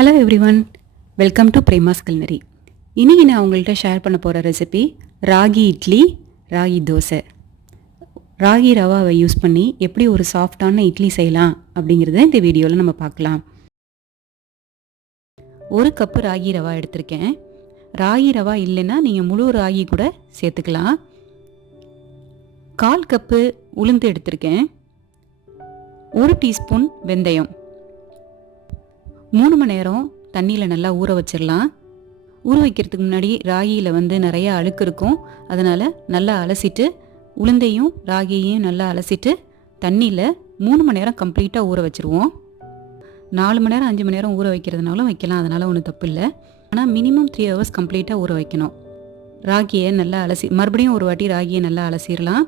Hello everyone, welcome to Prema's culinary. இன்றைக்கி நான் உங்கள்கிட்ட ஷேர் பண்ண போகிற ரெசிபி ராகி இட்லி, ராகி தோசை. ராகி ரவாவை யூஸ் பண்ணி எப்படி ஒரு சாஃப்டான இட்லி செய்யலாம் அப்படிங்கிறத இந்த வீடியோவில் நம்ம பார்க்கலாம். ஒரு கப்பு ராகி ரவா எடுத்திருக்கேன். ராகி ரவா இல்லைன்னா நீங்கள் முழு ராகி கூட சேர்த்துக்கலாம். 1/4 கப்பு உளுந்து எடுத்திருக்கேன். 1 டீஸ்பூன் வெந்தயம். 3 மணி நேரம் தண்ணியில் நல்லா ஊற வச்சிடலாம். ஊற வைக்கிறதுக்கு முன்னாடி ராகியில் நிறைய அழுக்கு இருக்கும். அதனால் நல்லா அலசிட்டு உளுந்தையும் ராகியையும் நல்லா அலசிட்டு தண்ணியில் 3 மணி நேரம் கம்ப்ளீட்டாக ஊற வச்சுருவோம். 4 மணி நேரம் 5 மணி நேரம் ஊற வைக்கிறதுனாலும் வைக்கலாம், அதனால் ஒன்றும் தப்பு இல்லை. ஆனால் மினிமம் 3 ஹவர்ஸ் கம்ப்ளீட்டாக ஊற வைக்கணும். ராகியை நல்லா மறுபடியும் ஒரு வாட்டி ராகியை நல்லா அலசிடலாம்.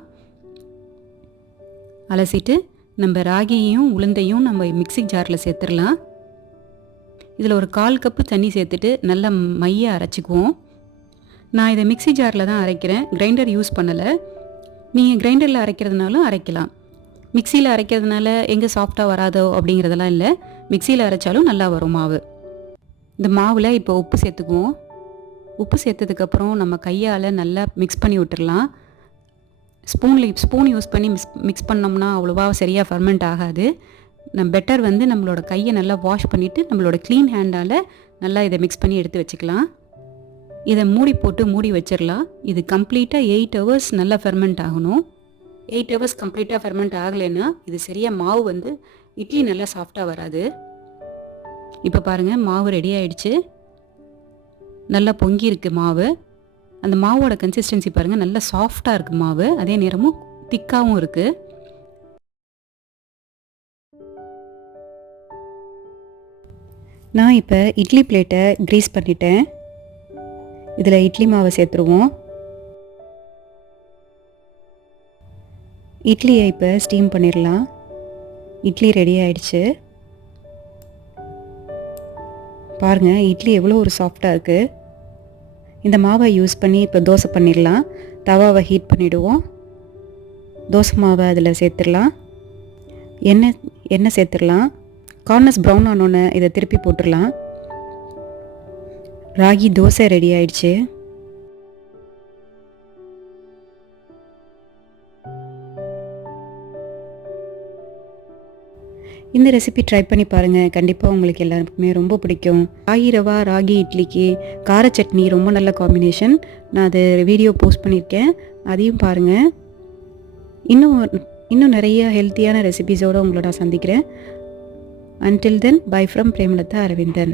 அலசிட்டு நம்ம ராகியையும் உளுந்தையும் நம்ம மிக்ஸி ஜாரில் சேர்த்துடலாம். இதில் ஒரு 1/4 கப்பு தண்ணி சேர்த்துட்டு நல்லா மைய அரைச்சிக்குவோம். நான் இதை மிக்ஸி ஜாரில் தான் அரைக்கிறேன், கிரைண்டர் யூஸ் பண்ணலை. நீங்கள் கிரைண்டரில் அரைக்கிறதுனாலும் அரைக்கலாம். மிக்சியில் அரைக்கிறதுனால எங்கே சாஃப்டாக வராதோ அப்படிங்கிறதெல்லாம் இல்லை, மிக்சியில் அரைச்சாலும் நல்லா வரும் மாவு. இந்த மாவில் இப்போ உப்பு சேர்த்துக்குவோம். உப்பு சேர்த்ததுக்கப்புறம் நம்ம கையால் நல்லா மிக்ஸ் பண்ணி விட்டுடலாம். ஸ்பூன் யூஸ் பண்ணி மிக்ஸ் பண்ணோம்னா அவ்வளோவா சரியாக ஃபர்மெண்ட் ஆகாது. பெட்டர் நம்மளோட கையை நல்லா வாஷ் பண்ணிவிட்டு நம்மளோட க்ளீன் ஹேண்டால் நல்லா இதை மிக்ஸ் பண்ணி எடுத்து வச்சுக்கலாம். இதை மூடி வச்சிடலாம். இது கம்ப்ளீட்டாக 8 ஹவர்ஸ் நல்லா ஃபெர்மெண்ட் ஆகணும். 8 ஹவர்ஸ் கம்ப்ளீட்டாக ஃபெர்மெண்ட் ஆகலைன்னா இது சரியாக மாவு இட்லி நல்லா சாஃப்டாக வராது. இப்போ பாருங்கள், மாவு ரெடி ஆகிடுச்சு. நல்லா பொங்கி இருக்குது மாவு. அந்த மாவோட கன்சிஸ்டன்சி பாருங்கள், நல்லா சாஃப்டாக இருக்குது மாவு. அதே நேரமும் திக்காகவும் இருக்குது. நான் இப்போ இட்லி பிளேட்டை க்ரீஸ் பண்ணிட்டேன். இதில் இட்லி மாவை சேர்த்துருவோம். இட்லியை இப்போ ஸ்டீம் பண்ணிடலாம். இட்லி ரெடி ஆயிடுச்சு. பாருங்கள், இட்லி எவ்வளோ ஒரு சாஃப்டாக இருக்குது. இந்த மாவை யூஸ் பண்ணி இப்போ தோசை பண்ணிடலாம். தவாவை ஹீட் பண்ணிவிடுவோம். தோசை மாவை அதில் சேர்த்துடலாம். எண்ணெய் சேர்த்துடலாம். கார்னர்ஸ் ப்ரௌன் ஆனோன்னு இதை திருப்பி போட்டுடலாம். ராகி தோசை ரெடி ஆயிடுச்சு. இந்த ரெசிபி ட்ரை பண்ணி பாருங்கள், கண்டிப்பாக உங்களுக்கு எல்லாருக்குமே ரொம்ப பிடிக்கும். ராகி ரவா ராகி இட்லிக்கு கார சட்னி ரொம்ப நல்ல காம்பினேஷன். நான் அது வீடியோ போஸ்ட் பண்ணியிருக்கேன், அதையும் பாருங்கள். இன்னும் நிறைய ஹெல்த்தியான ரெசிபிஸோடு உங்களை நான் சந்திக்கிறேன். Until then, bye from Premalata Arvindan.